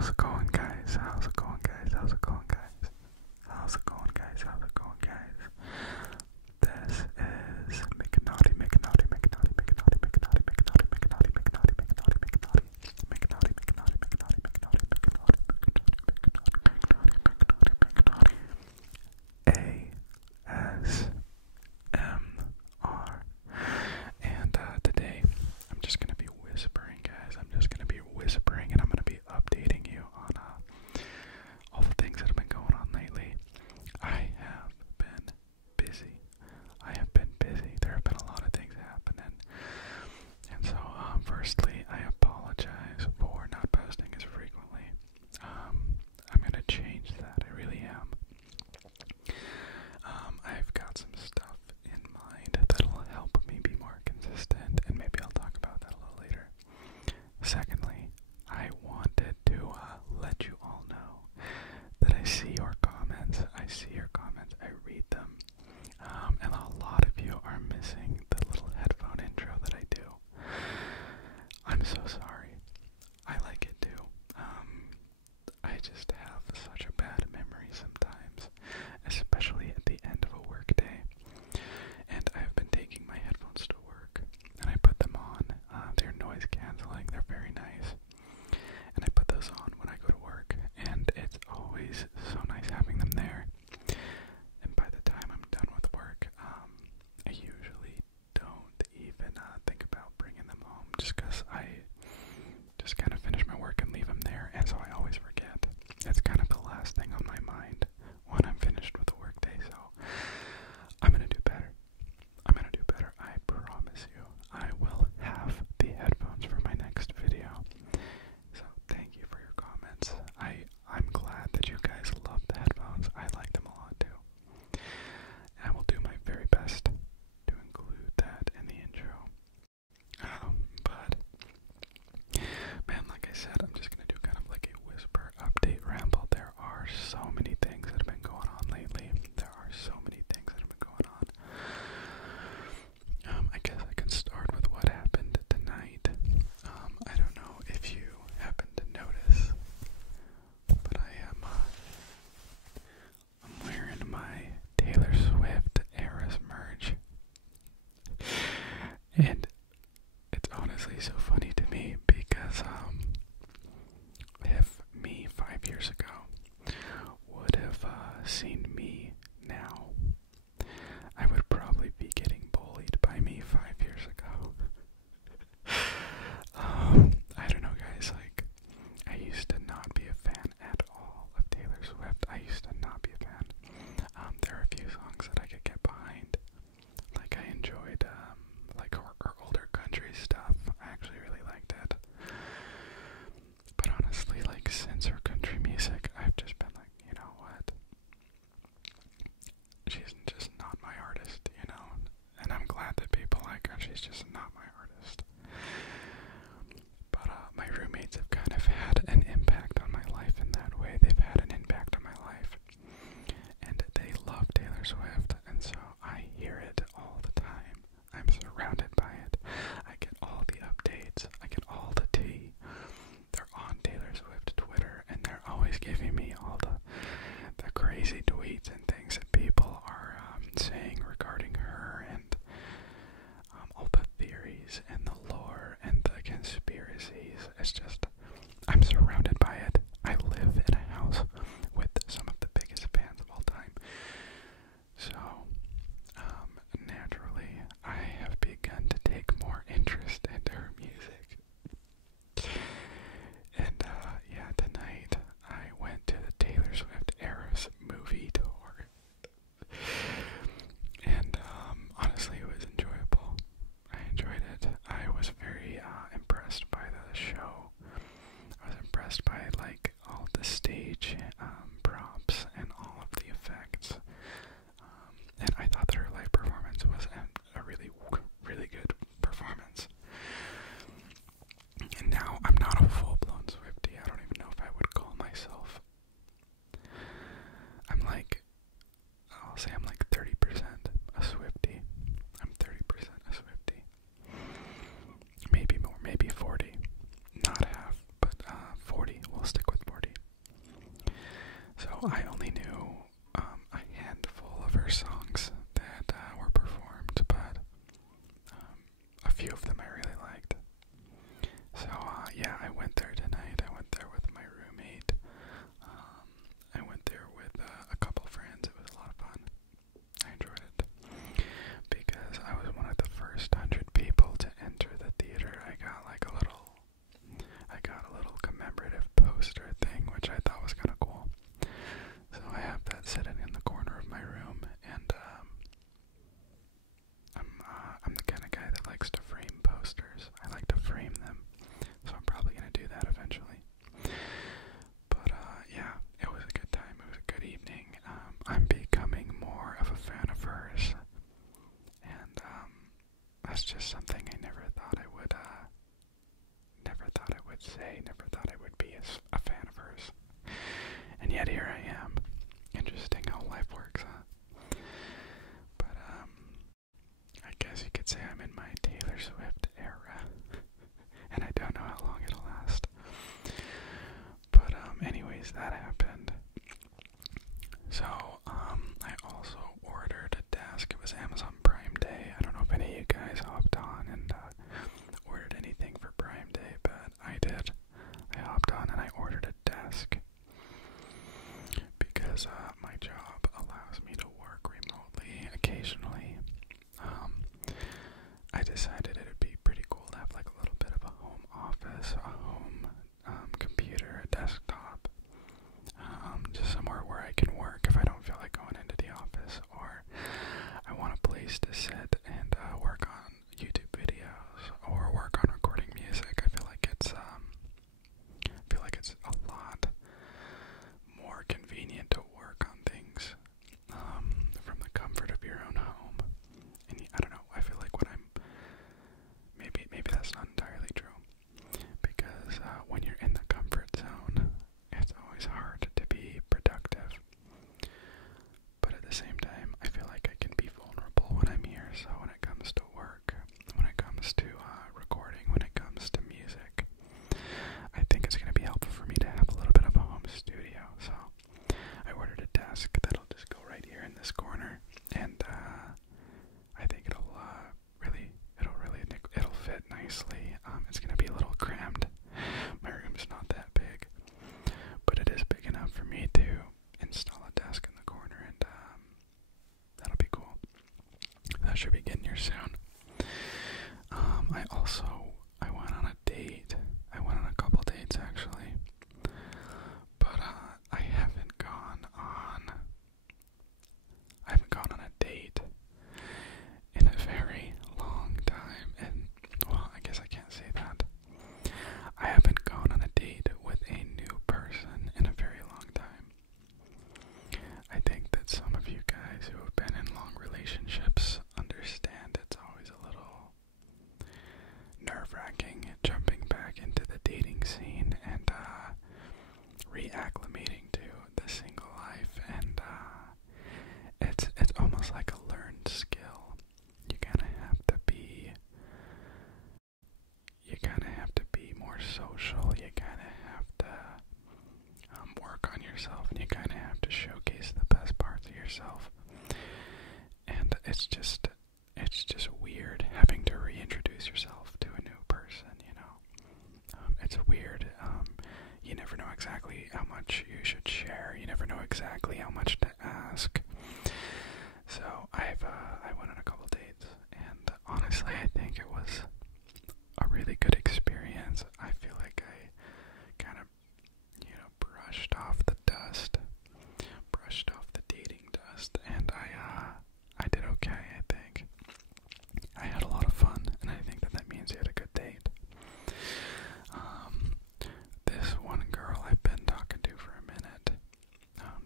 How's it going, guys? How's it going, guys? How's it going, guys? How's it going, guys? How's it going, guys? This is McNaughty, McNaughty, McNaughty, McNaughty, McNaughty, McNaughty, McNaughty, McNaughty, McNaughty, McNaughty, McNaughty, McNaughty, McNaughty, McNaughty, McNaughty, ASMR. And today I'm just gonna be whispering, guys. I'm just gonna be whispering, and I'm gonna be updating you on all the things that have been going on lately. I have been busy. I have been busy. There have been a lot of things happening. And so, firstly, I apologize for not posting as frequently. I'm gonna change that. I really am. I've got some stuff in mind that'll help me be more consistent, and maybe I'll talk about that a little later. Secondly, I wanted to let you all know that I see your comments. I read them. And a lot of you are missing the little headphone intro that I do. I'm so sorry. I like it too. I just have such a bad memory sometimes, especially at the end of a work day. And I've been taking my headphones to work, and I put them on. They're noise canceling. They're very nice. And I put those on when I go to work, and it's always so nice having them there. And by the time I'm done with work, I usually don't even think about bringing them home, just because I just kind of finish my work and leave them there, and so I always forget. It's kind of the last thing on my mind when I'm finished with the work day, so I'm gonna do better. I'm gonna do better. I promise you. I will have the headphones for my next video. So thank you for your comments. I'm glad that you guys love the headphones. I like them a lot too. I will do my very best to include that in the intro. But man, like I said, I'm just gonna do kind of like a whisper update ramble. There are so many things that's just something I never thought I would say, never thought I would be a fan of hers. And yet here I am. Interesting how life works, huh? But, I guess you could say I'm in my Taylor Swift era. And I don't know how long it'll last. But, anyways, that happened. So, I also ordered a desk. It was Amazon Prime Day. I don't know if any of you guys hopped on and, ordered anything for Prime Day, but I did. I hopped on and I ordered a desk. Because, my job allows me to work remotely occasionally. I decided it would be pretty cool to have like a little bit of a home office, a home computer, a desktop, just somewhere where I can work if I don't feel like going into the office, or I want a place to sit and work on YouTube videos or work on recording music. I feel like it's a lot more convenient to work on things from the comfort of your own home. And I don't know, I feel like when I'm maybe that's not entirely true, because when you're in the comfort zone, it's always hard to be productive. But at the same time, I feel like I can be vulnerable when I'm here. So when it comes to work, when it comes to recording, when it comes to music, I think it's going to be helpful for me to have a little bit of a home studio. So I ordered a desk that'll just go right here in this corner, and I think it'll fit nicely. It's going to be a little crammed. My room's not that big, but it is big enough for me to install a desk in the corner, and that'll be cool. That should be getting here soon. I went on a date. I went on a couple dates actually, but I haven't gone on a date in a very long time, and well, I guess I can't say that. I haven't gone on a date with a new person in a very long time. I think that some of you guys who have been in long relationships understand it's always a little nerve-wracking jumping back into the dating scene and reacclimating to the single life, and it's almost like a learned skill. You kind of have to be more social. You kind of have to work on yourself, and you kind of have to showcase the best parts of yourself. And it's just weird having to reintroduce yourself to a new person, you know. It's weird. You never know exactly how much you should share. You never know exactly how much to ask. So I went on a couple dates, and honestly, I think it was a really good experience. I feel like I kind of, brushed off the dust, brushed off the dating dust, and I did okay, I think. I had a lot of fun, and I think that means you had a good date. This one girl I've been talking to for a minute,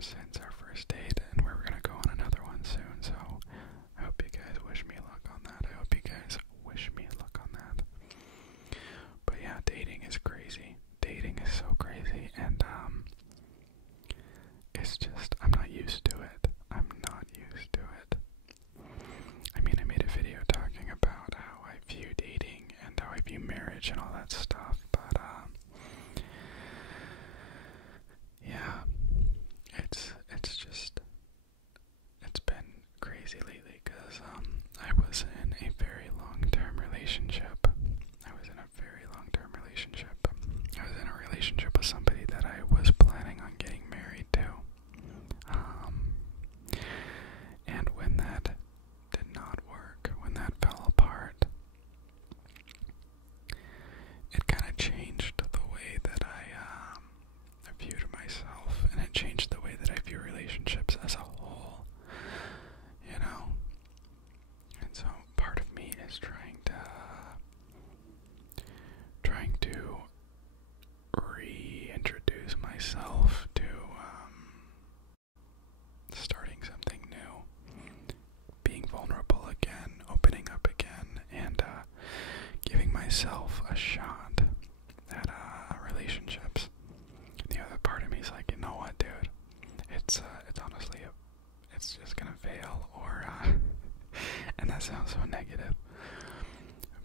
since our first date, and we're gonna go on another one soon, so I hope you guys wish me luck on that. But yeah, dating is crazy. Dating is so crazy, and it's just, I'm not used to it. I mean, I made a video talking about how I view dating and how I view marriage and all that stuff, but yeah, it's been crazy lately, because I was in a very long-term relationship. I was in a relationship with somebody that I was planning on getting married to. And when that did not work, when that fell apart, it kind of changed the way that I viewed myself, and it changed the way that I view relationships as a whole, you know? And so part of me is trying to reintroduce myself to starting something new, being vulnerable again, opening up again, and that sounds so negative.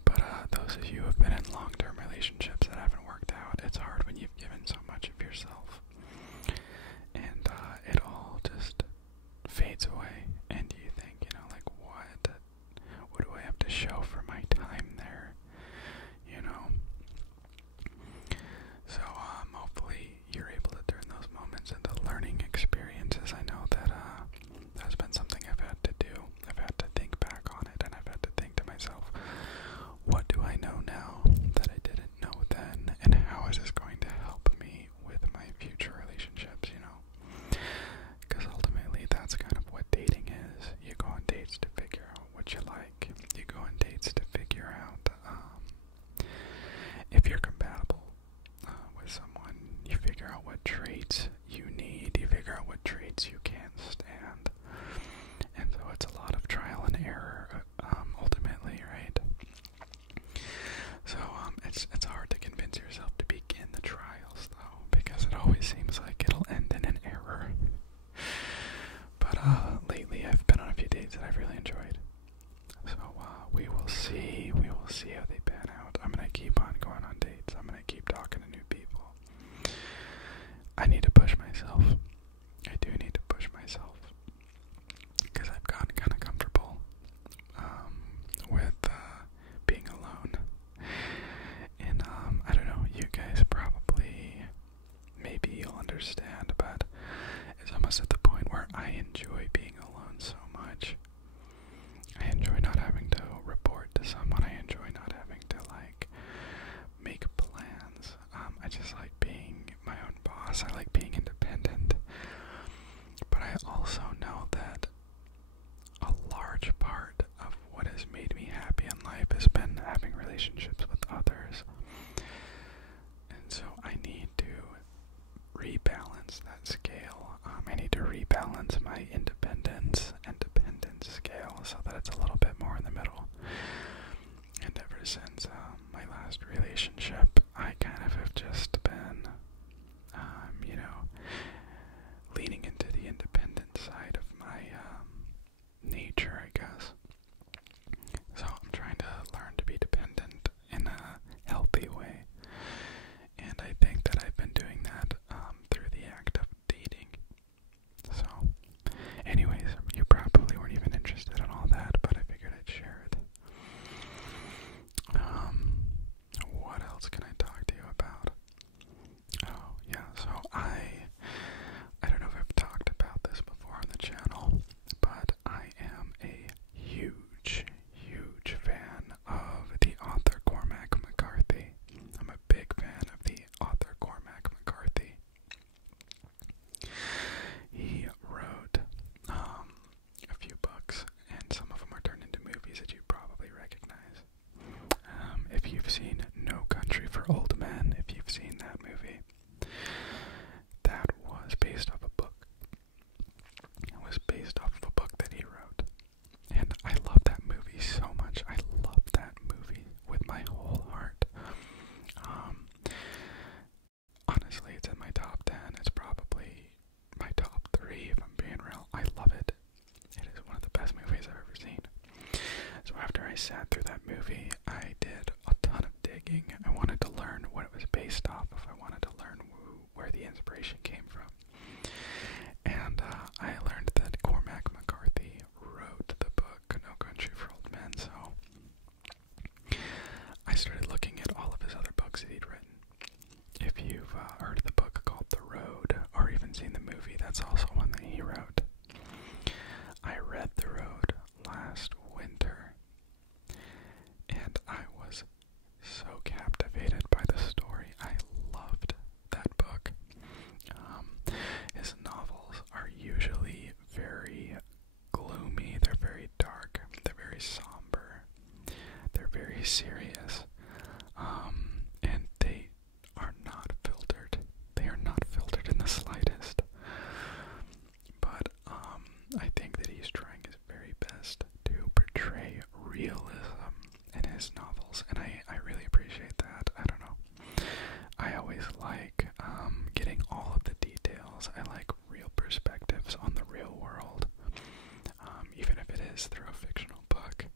But those of you who have been in long-term relationships that haven't worked out, it's hard when you've given so much of yourself. And it all just fades away. And you think, like, what do I have to show for my time there? So hopefully you're able to turn those moments into learning experiences. I know that that's been something I've had to do. I've had to think back on it, and I've had to think to myself, what do I know now that I didn't know then, and how is this going to help me with my future relationships, Because ultimately that's kind of what dating is. You go on dates to figure out what you like. You go on dates to figure out if you're compatible with someone. You figure out what traits you need. You figure out what traits you can't stand. And so it's a lot of trial and error, ultimately, right? So it's hard to convince yourself to begin the trials, though, because it always seems like it'll end in an error. But lately I've been on a few dates that I've really enjoyed. So we will see how they pan out. I'm gonna keep on going on dates. I'm gonna keep talking to new people. I need to push myself. I do need to push myself, because I've gotten kind of comfortable with being alone. And I don't know, you guys probably, maybe you'll understand, but it's almost at the point where I enjoy being alone so much. I enjoy not having to report to someone. I enjoy not having to, make plans. I just like being my own boss. I like being independent. But I also know that a large part of what has made me happy in life has been having relationships with others. And so I need to rebalance that scale. I need to rebalance my independence and dependence scale so that it's a little bit more in the middle. And ever since my last relationship, I kind of have just been, leaning into the independent side of my nature, I guess. So I'm trying to learn to be dependent in a healthy way. And I think that I've been doing that through the act of dating. So, anyways, you probably weren't even interested in all that, but I figured I'd share it. What else can I talk to you about? Oh, yeah, so I don't know if I've talked about this before on the channel, but I am a huge fan of the author Cormac McCarthy. I'm a big fan of the author Cormac McCarthy. He wrote a few books, and some of them are turned into movies that you probably recognize. If you've seen No Country for Old Men, if you've seen that movie, that was based off a book. It was based off of a book that he wrote. And I love that movie so much. I love that movie with my whole heart. Honestly, it's in my top 10. It's probably my top 3 if I'm being real. I love it. It is one of the best movies I've ever seen. So after I sat through that movie, I did a ton of digging. I wanted to learn what it was based off of. I wanted to learn where the inspiration came from. And I learned that Cormac McCarthy wrote the book No Country for Old Men, so I started looking at all of his other books that he'd written. If you've heard of the book called The Road, or even seen the movie, that's also one that he wrote. I read The Road last winter, and I was so captivated by the story. I loved that book. His novels are usually very gloomy, they're very dark, they're very somber, they're very serious, and they are not filtered. They are not filtered in the slightest. But I think that he's trying his very best to portray realism in his novels, and I really appreciate that. I don't know. I always like getting all of the details. I like real perspectives on the real world, even if it is through a fictional book.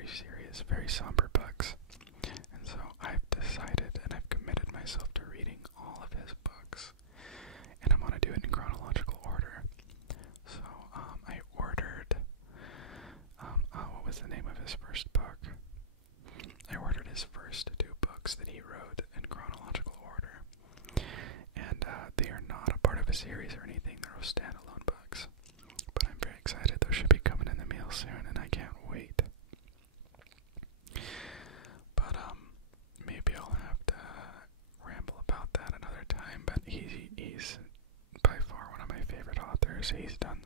very serious, very somber books. And so I've decided and I've committed myself to reading all of his books. And I'm going to do it in chronological order. So I ordered, what was the name of his first book? I ordered his first 2 books that he wrote in chronological order. And they are not a part of a series or anything, they're all standalone books. But I'm very excited, those should be coming in the mail soon, and I can't wait. But maybe I'll have to ramble about that another time, but he's by far one of my favorite authors. He's done